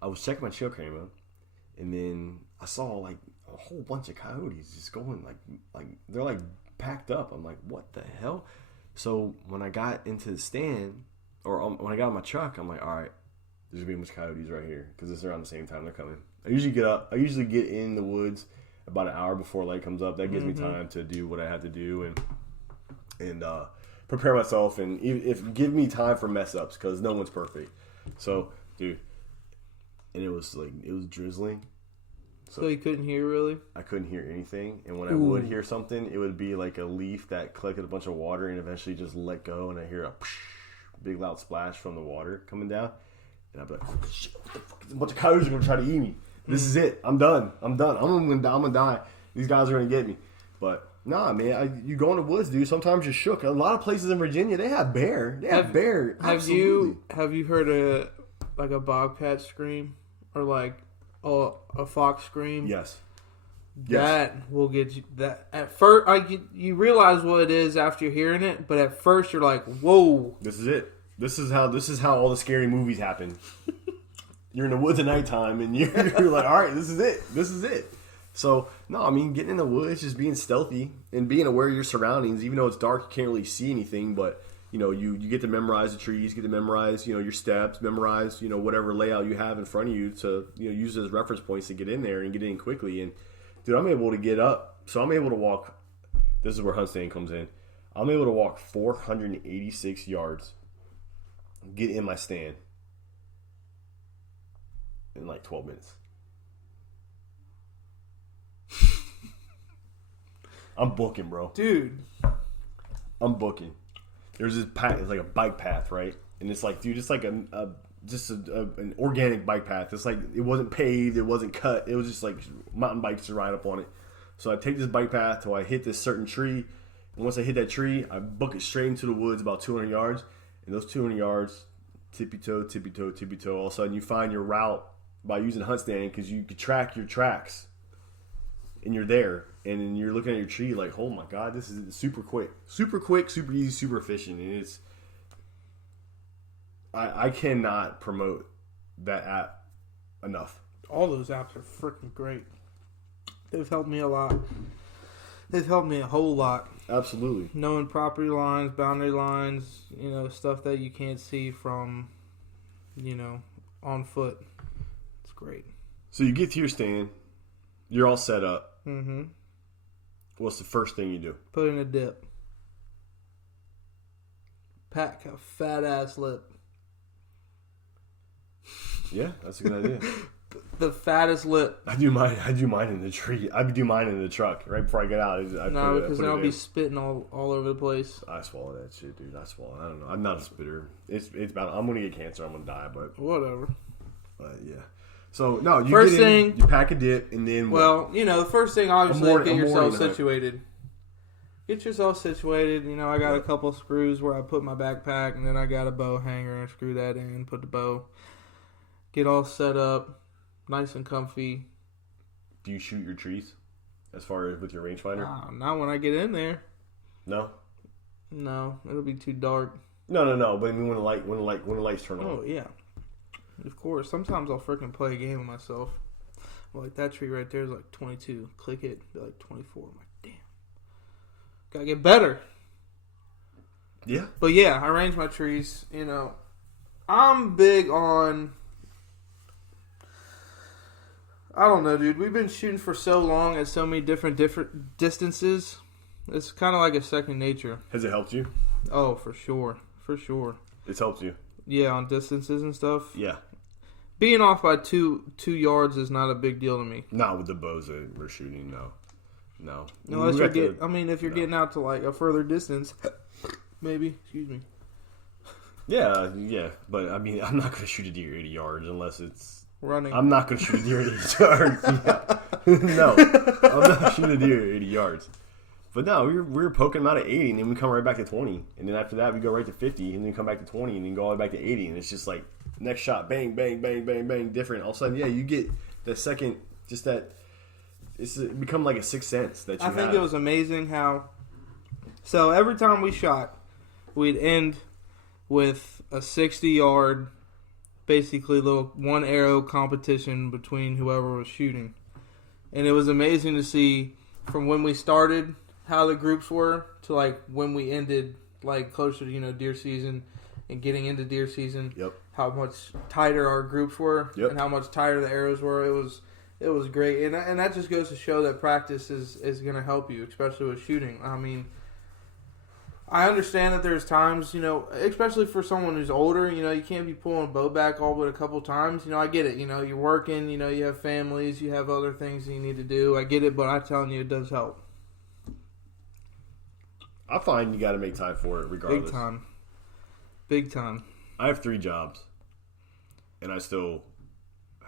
I was checking my trail camera, and then I saw like a whole bunch of coyotes just going like they're like packed up. I'm like, what the hell? So when I got into the stand, or when I got on my truck, I'm like, all right, there's gonna be a bunch of coyotes right here because it's around the same time they're coming. I usually get in the woods about an hour before light comes up. That gives me time to do what I have to do and prepare myself and give me time for mess ups because no one's perfect. So, dude, and it was drizzling. So you couldn't hear really? I couldn't hear anything, and when I would hear something, it would be like a leaf that collected a bunch of water and eventually just let go, and I hear a big loud splash from the water coming down, and I'd be like, oh, shit, what the fuck? A bunch of coyotes are gonna try to eat me. This is it. I'm done. I'm gonna die. These guys are gonna get me. But nah, man, you go in the woods, dude. Sometimes you're shook. A lot of places in Virginia, they have bear. Bear. Absolutely. Have you heard a bobcat scream or like a fox scream? Yes. That will get you. That at first, you realize what it is after you're hearing it, but at first you're like, "Whoa!" This is it. This is how all the scary movies happen. You're in the woods at nighttime, and you're like, all right, this is it. So, no, I mean, getting in the woods, just being stealthy and being aware of your surroundings. Even though it's dark, you can't really see anything, but, you get to memorize the trees, get to memorize, your steps, memorize, whatever layout you have in front of you to, use as reference points to get in there and get in quickly. And, dude, I'm able to get up. So I'm able to walk. This is where hunt stand comes in. I'm able to walk 486 yards, get in my stand in like 12 minutes. I'm booking, bro. Dude. I'm booking. There's this path. It's like a bike path, right? And it's like, dude, it's like an organic bike path. It's like, it wasn't paved. It wasn't cut. It was just like mountain bikes to ride up on it. So I take this bike path till I hit this certain tree. And once I hit that tree, I book it straight into the woods about 200 yards. And those 200 yards, tippy-toe, tippy-toe, tippy-toe. All of a sudden, you find your route by using hunt stand because you could track your tracks. And you're there. And then you're looking at your tree like, oh my God, this is super quick. Super quick, super easy, super efficient. And it's... I cannot promote that app enough. All those apps are freaking great. They've helped me a lot. They've helped me a whole lot. Absolutely. Knowing property lines, boundary lines, stuff that you can't see from, on foot. It's great. So you get to your stand. You're all set up. Mm-hmm. What's the first thing you do? Put in a dip. Pack a fat ass lip. Yeah, that's a good idea. The fattest lip. I do mine in the tree. I do mine in the truck right before I get out. Because then I'll be spitting all over the place. I swallow that shit, dude. I don't know. I'm not a spitter. It's about. I'm gonna get cancer. I'm gonna die, but whatever. But yeah. So no, you first get in, you pack a dip, and then the first thing obviously get yourself situated. Get yourself situated. I got a couple screws where I put my backpack, and then I got a bow hanger and screw that in. Put the bow. Get all set up, nice and comfy. Do you shoot your trees as far as with your rangefinder? Not when I get in there. No. No, it'll be too dark. No. But I mean, when the lights turn on. Oh yeah, of course. Sometimes I'll freaking play a game with myself. Like that tree right there is like 22. Click it, be like 24. I'm like, damn. Gotta get better. Yeah. But yeah, I range my trees. I'm big on. I don't know, dude. We've been shooting for so long at so many different distances. It's kind of like a second nature. Has it helped you? Oh, for sure. For sure. It's helped you? Yeah, on distances and stuff. Yeah. Being off by two yards is not a big deal to me. Not with the bows that we're shooting, no. Unless if you're getting out to like a further distance, maybe. Excuse me. Yeah. But I mean, I'm not going to shoot a deer 80 yards unless it's running. I'm not going to shoot a deer at 80 yards. Yeah. No, I'm not shooting a deer at 80 yards. But no, we were poking them out at 80, and then we come right back to 20. And then after that, we go right to 50, and then come back to 20, and then go all the way back to 80. And it's just like, next shot, bang, bang, bang, bang, bang, different. All of a sudden, yeah, you get the second, just that, it's become like a sixth sense that you have. I think it was amazing how, so every time we shot, we'd end with a 60-yard basically little one arrow competition between whoever was shooting. And it was amazing to see from when we started how the groups were to like when we ended, like closer to deer season and getting into deer season. Yep. How much tighter our groups were and how much tighter the arrows were. It was great, and that just goes to show that practice is going to help you, especially with shooting. I mean, I understand that there's times, especially for someone who's older, you can't be pulling a bow back all but a couple times. I get it. You're working, you have families, you have other things you need to do. I get it, but I'm telling you, it does help. I find you got to make time for it regardless. Big time. I have 3 jobs, and I still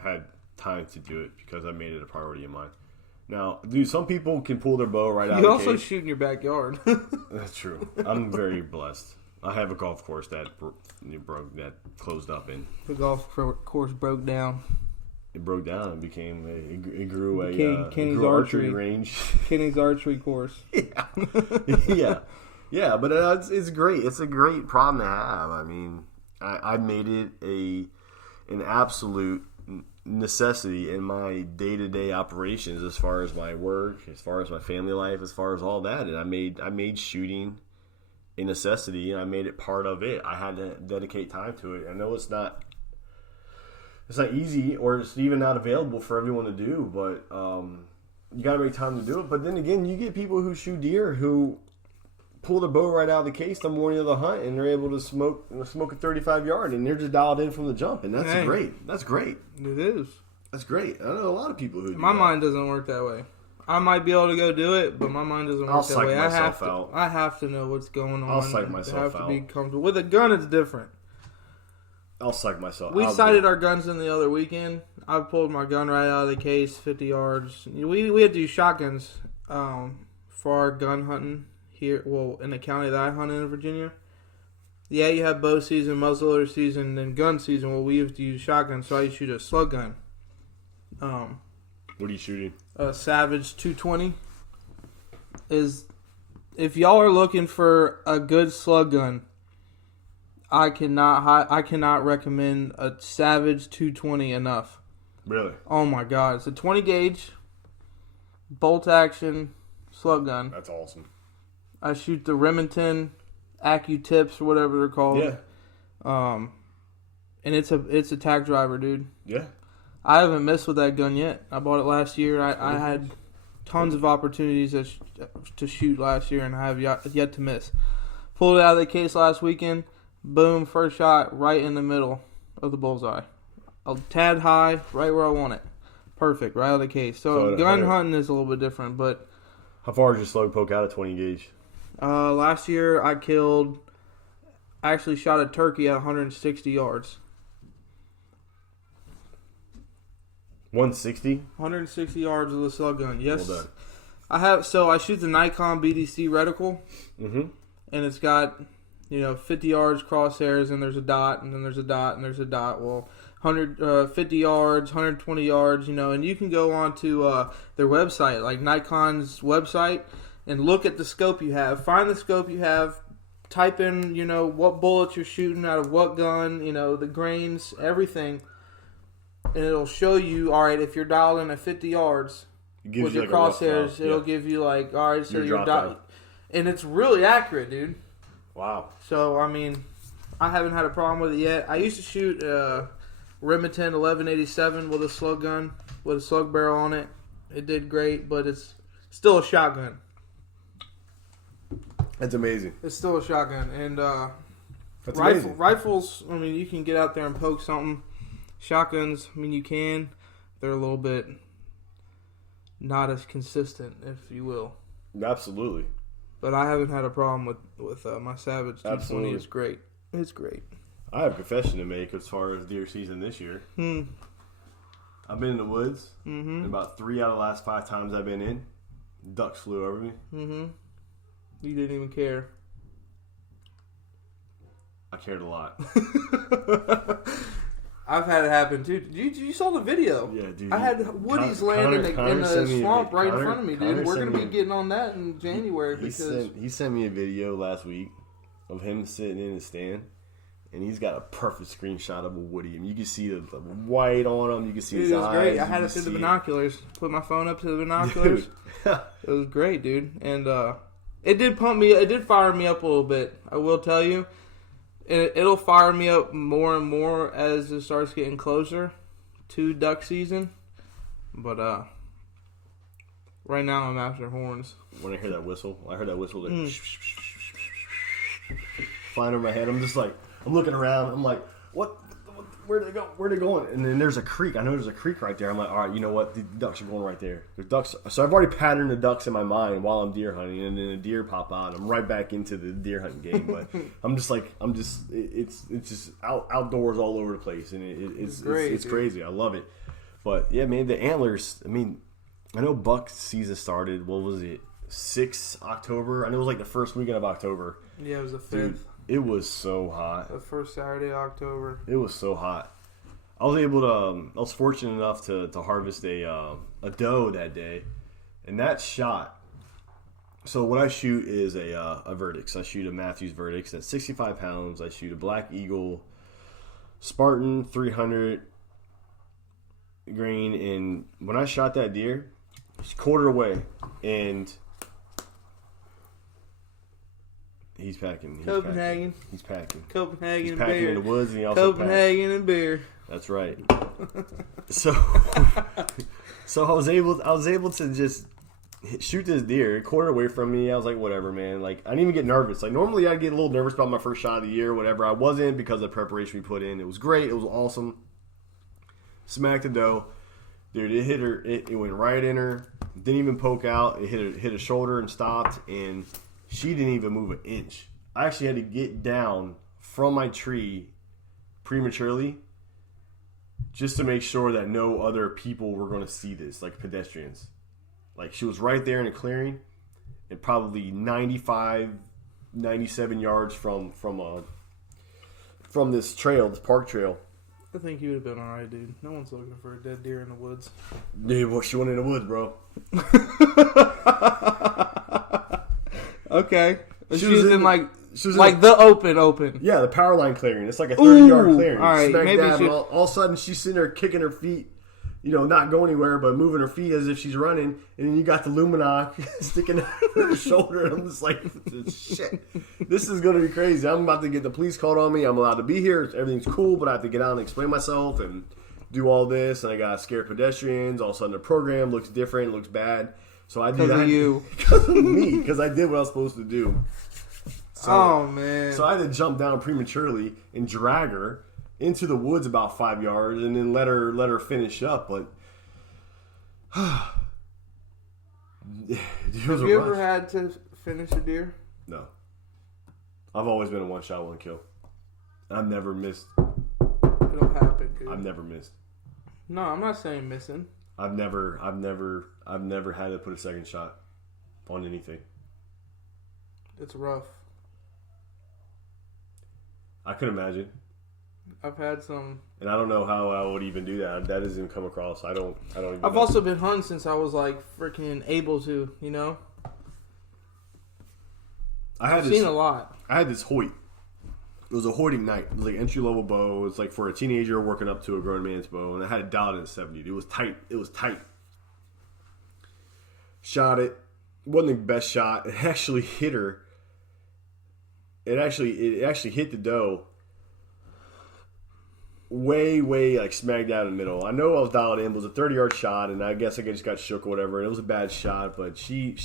had time to do it because I made it a priority of mine. Now, dude, some people can pull their bow right out of the case. You also shoot in your backyard. That's true. I'm very blessed. I have a golf course that closed up, and the golf course broke down. It broke down and it grew Kenny's archery range. Kenny's archery course. Yeah, but it's great. It's a great problem to have. I mean, I made it an absolute necessity in my day-to-day operations as far as my work, as far as my family life, as far as all that. And I made shooting a necessity, and I made it part of it. I had to dedicate time to it. I know it's not easy, or it's even not available for everyone to do, but you got to make time to do it. But then again, you get people who shoot deer who pull the bow right out of the case the morning of the hunt, and they're able to smoke a 35 yard, and they're just dialed in from the jump, and that's great. That's great. It is. That's great. I know a lot of people who do my that. mind doesn't work that way. I might be able to go do it, but my mind doesn't work that way. I have to know what's going on. I'll psych myself out. I have to be comfortable. With a gun, it's different. I'll psych myself. We sighted our guns in the other weekend. I pulled my gun right out of the case, 50 yards. We had to use shotguns for our gun hunting here. Well, in the county that I hunt in Virginia. Yeah, you have bow season, muzzleloader season, and gun season. Well, we have to use shotguns, so I shoot a slug gun. What are you shooting? A Savage 220. If y'all are looking for a good slug gun, I cannot recommend a Savage 220 enough. Really? Oh my God. It's a 20 gauge bolt action slug gun. That's awesome. I shoot the Remington AccuTips or whatever they're called. Yeah. And it's a tack driver, dude. Yeah. I haven't missed with that gun yet. I bought it last year. I had tons of opportunities to shoot last year, and I have yet to miss. Pulled it out of the case last weekend. Boom, first shot right in the middle of the bullseye. A tad high, right where I want it. Perfect, right out of the case. So gun hunting is a little bit different, but... How far did your slug poke out at 20 gauge? Last year I actually shot a turkey at 160 yards. 160? 160 yards with a slug gun, yes. Well done. I shoot the Nikon BDC reticle, and it's got 50 yards crosshairs, and there's a dot, and then there's a dot, and there's a dot. Well, 50 yards, 120 yards, and you can go on to their website, like Nikon's website, and look at the scope you have. Find the scope you have, type in, what bullets you're shooting out of what gun, the grains, everything. And it'll show you, all right, if you're dialed in at 50 yards with your crosshairs, it'll give you all right, so you're dialed. And it's really accurate, dude. Wow. So, I mean, I haven't had a problem with it yet. I used to shoot Remington 1187 with a slug gun, with a slug barrel on it. It did great, but it's still a shotgun. That's amazing. It's still a shotgun. And amazing. Rifles, I mean, you can get out there and poke something. Shotguns, I mean, you can. They're a little bit not as consistent, if you will. Absolutely. But I haven't had a problem with my Savage 220. Absolutely. It's great. It's great. I have a confession to make as far as deer season this year. I've been in the woods, and about 3 out of the last 5 times I've been in, ducks flew over me. You didn't even care. I cared a lot. I've had it happen too. You saw the video. Yeah, dude. I had woodies land in the swamp right in front of me, dude. We're going to be getting on that in January. He sent me a video last week of him sitting in his stand, And he's got a perfect screenshot of a woody. And you can see the white on him. You can see his eyes. Great. I had it through the binoculars. Put my phone up to the binoculars. It was great, dude. And it did pump me. It did fire me up a little bit. I will tell you. It'll fire me up more and more as it starts getting closer to duck season. But right now I'm after horns. When I hear that whistle, I heard that whistle flying over my head. I'm just like, I'm looking around. I'm like, what? Where'd they go? Where'd they going? And then there's a creek. I know there's a creek right there. I'm like, all right, you know what? The ducks are going right there. The ducks. So I've already patterned the ducks in my mind while I'm deer hunting, and then a deer pop out. I'm right back into the deer hunting game. But it's just outdoors all over the place, and it's great. It's crazy. I love it. But yeah, man, the antlers. I mean, I know buck season started. What was it? 6 October. I know it was like the first weekend of October. Yeah, it was the 5th. Dude, it was so hot. The first Saturday of October. It was so hot. I was fortunate enough to harvest a doe that day, and that shot. So what I shoot is a Vertex. I shoot a Matthews Vertex at 65 pounds. I shoot a Black Eagle Spartan 300 grain, and when I shot that deer, it's quarter away, and he's packing. Copenhagen. He's packing. Copenhagen he's and packing beer. In the woods, and he also Copenhagen and beer. That's right. So I was able to just shoot this deer a quarter away from me. I was like, whatever, man. Like, I didn't even get nervous. Like, normally I'd get a little nervous about my first shot of the year or whatever. I wasn't, because of the preparation we put in. It was great. It was awesome. Smacked the doe. Dude, it hit her. It went right in her. Didn't even poke out. It hit a shoulder and stopped, and she didn't even move an inch. I actually had to get down from my tree prematurely just to make sure that no other people were going to see this, like pedestrians. Like, she was right there in a clearing, and probably 95, 97 yards from this trail, this park trail. I think you would have been alright, dude. No one's looking for a dead deer in the woods. Dude, well, she went in the woods, bro. Okay. She was in the open. Yeah, the power line clearing. It's like a 30-yard clearing. All right, maybe all of a sudden she's sitting there kicking her feet, not going anywhere, but moving her feet as if she's running. And then you got the Luminoc sticking out of her shoulder. And I'm just like, shit, this is going to be crazy. I'm about to get the police called on me. I'm allowed to be here. Everything's cool, but I have to get out and explain myself and do all this. And I got to scare pedestrians. All of a sudden the program looks different, looks bad. So I did that. Because of me. Because I did what I was supposed to do. So, oh, man. So I had to jump down prematurely and drag her into the woods about 5 yards and then let her finish up. But have you ever had to finish a deer? No. I've always been a one shot, one kill. I've never missed. It'll happen, dude. I've never missed. No, I'm not saying missing. I've never had to put a second shot on anything. It's rough. I could imagine. I've had some, and I don't know how I would even do that. That doesn't come across. I don't even. I've also been hunting since I was like freaking able to. I've seen a lot. I had this Hoyt. It was a Hoyting night. It was like entry level bow. It was like for a teenager working up to a grown man's bow, and I had it dialed in at 70. It was tight. Shot it. Wasn't the best shot. It actually hit her. It actually hit the doe way like smack down in the middle. I know I was dialed in. It was a 30-yard shot, and I guess I just got shook or whatever. And it was a bad shot, but she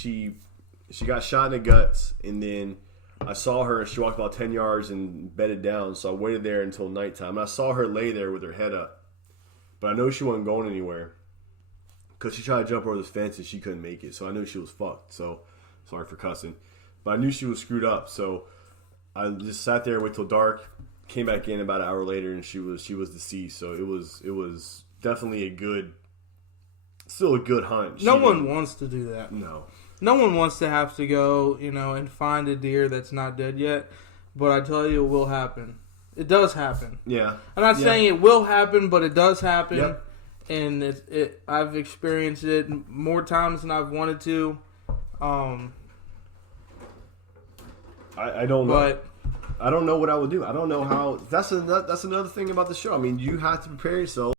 got shot in the guts, and then I saw her, and she walked about 10 yards and bedded down. So I waited there until nighttime. And I saw her lay there with her head up, but I know she wasn't going anywhere because she tried to jump over this fence and she couldn't make it. So I knew she was fucked. So sorry for cussing, but I knew she was screwed up. So I just sat there, wait till dark, came back in about an hour later, and she was deceased. So it was definitely still a good hunt. No one wants to do that. No one wants to have to go, and find a deer that's not dead yet. But I tell you, it will happen. It does happen. Yeah. I'm not saying it will happen, but it does happen. Yep. And I've experienced it more times than I've wanted to. I don't know. But I don't know what I would do. I don't know how. That's another thing about the show. I mean, you have to prepare yourself